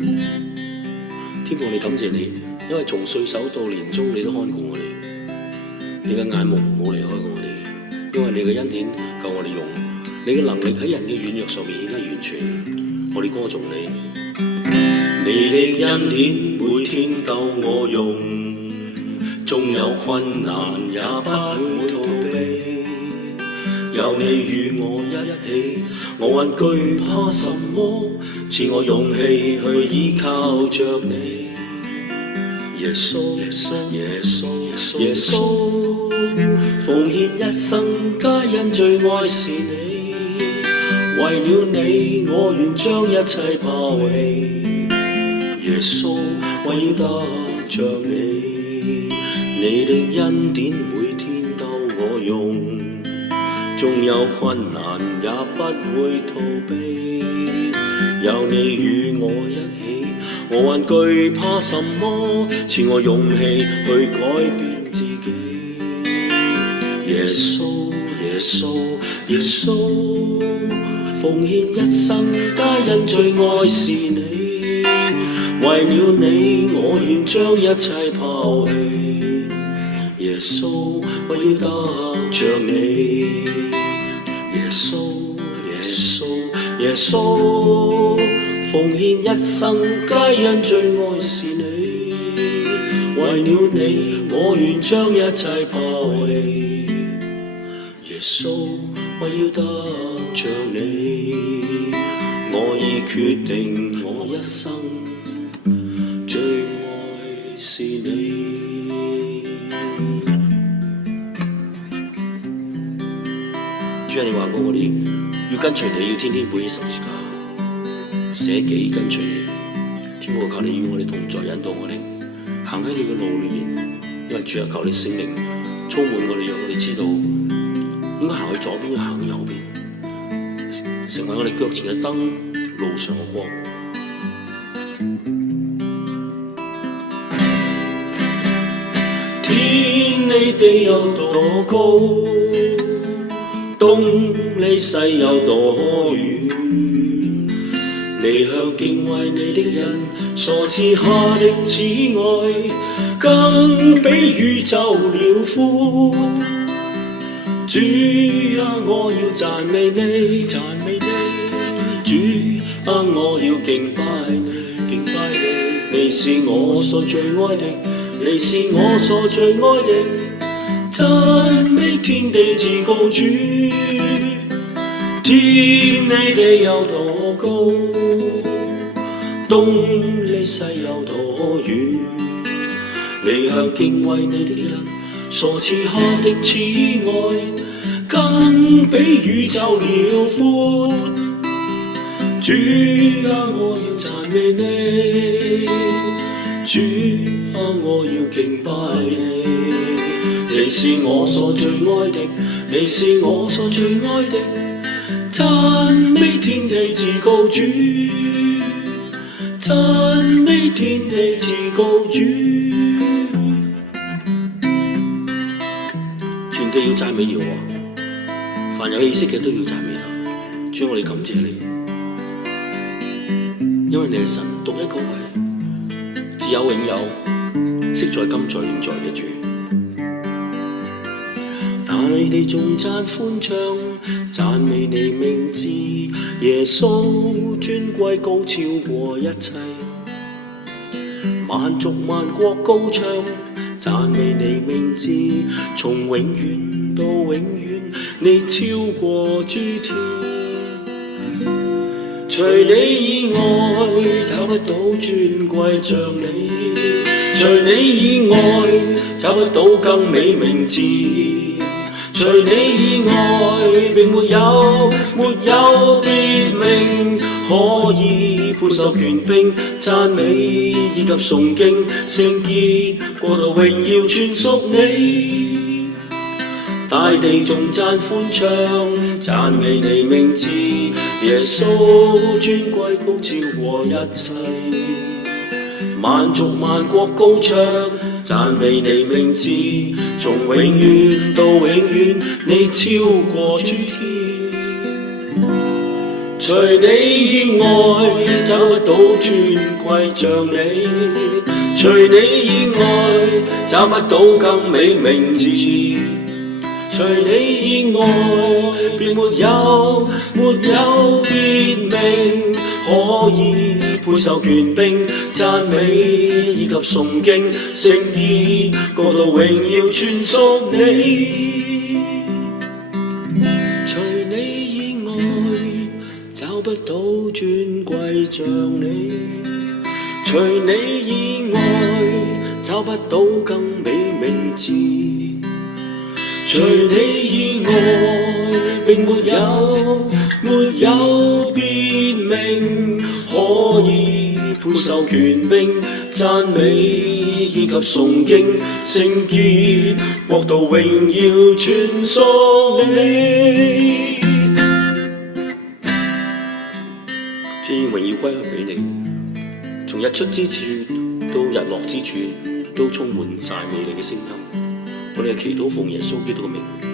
天父，我哋感謝你，因為從歲首到年終，你都看顧我哋，你嘅眼目冇離開過我哋，因為你嘅恩典夠我哋用，你嘅能力喺人嘅軟弱上面顯得完全，我哋歌頌你。你的恩典每天夠我用，縱有困難也不會逃避，有你與我一起，我還懼怕什麼？賜我勇氣去依靠着你。耶穌，耶穌，耶穌，奉獻一生皆因最愛是你，為了你我願將一切拋棄。耶穌，為要得着你，你的恩典每天夠我用，縱有困難也不會逃避，有你與我一起，我還懼怕什麼？賜我勇氣去改變自己。耶穌，耶穌，耶穌，奉獻一生皆因最愛是你，為了你我願將一切拋棄。耶穌，為要得着你。耶穌，耶穌，耶穌，奉獻一生皆因最愛是你，為了你我願將一切拋棄。耶穌，為要得着你，我已決定我一生最愛是你。主啊，你話過我哋要跟隨你，要天天背起十字架，捨己跟隨你。天父，求你與我哋同在，引導我哋行喺你嘅路裏面。因為主啊，求你聖靈充滿我哋，讓我哋知道應該行去左邊，行右邊，成為我哋腳前嘅燈，路上嘅光。天離地有多高，東離西有多遠，你向敬畏你的人所賜下的慈愛，更比宇宙遼闊。主啊，我要讚美你，讚美你。主啊，我要敬拜你，敬拜你。你是我所最愛的，你是我所最愛的。讚美天地至高主，天離地有多高，東離西有多遠，你向敬畏你的人所賜下的慈愛，更比宇宙遼闊。主啊，我要讚美你，主啊，我要敬拜你。你是我所最愛的，你是我所最愛的。讚美天地至高主，讚美天地至高主。全地要讚美耶和華，凡有氣息嘅都要讚美他。主，我哋感謝你，因為你係神獨一個位，自有永有，昔在今在永在嘅主。大地頌讚歡唱，讚美你名字，耶穌尊貴高超過一切，萬族萬國高唱，讚美你名字，從永遠到永遠，你超過諸天。除你以外找不到尊貴像你，除你以外找不到更美名字，除你以外並沒有別名可以配受權柄讚美以及崇敬，聖潔國度榮耀全屬你。大地頌讚歡唱，讚美你名字，耶穌尊貴高超過一切，萬族萬國高唱，讚美你名字，從永遠到永遠，你超過諸天。除除你以外找不到尊貴像你，除你以外找不到更美名字，除你以外便沒有別名可以配受權柄讚美以及崇敬，聖潔國度榮耀全屬你。除你以外找不到尊貴像你，除你以外找不到更美名字，除你以外並沒有別名可以配受權柄讚美以及崇敬，聖潔國度榮耀全屬你。將榮耀歸向俾你，從日出之處到日落之處都充滿晒美麗嘅聲音。我哋嘅祈禱奉耶穌基督嘅名。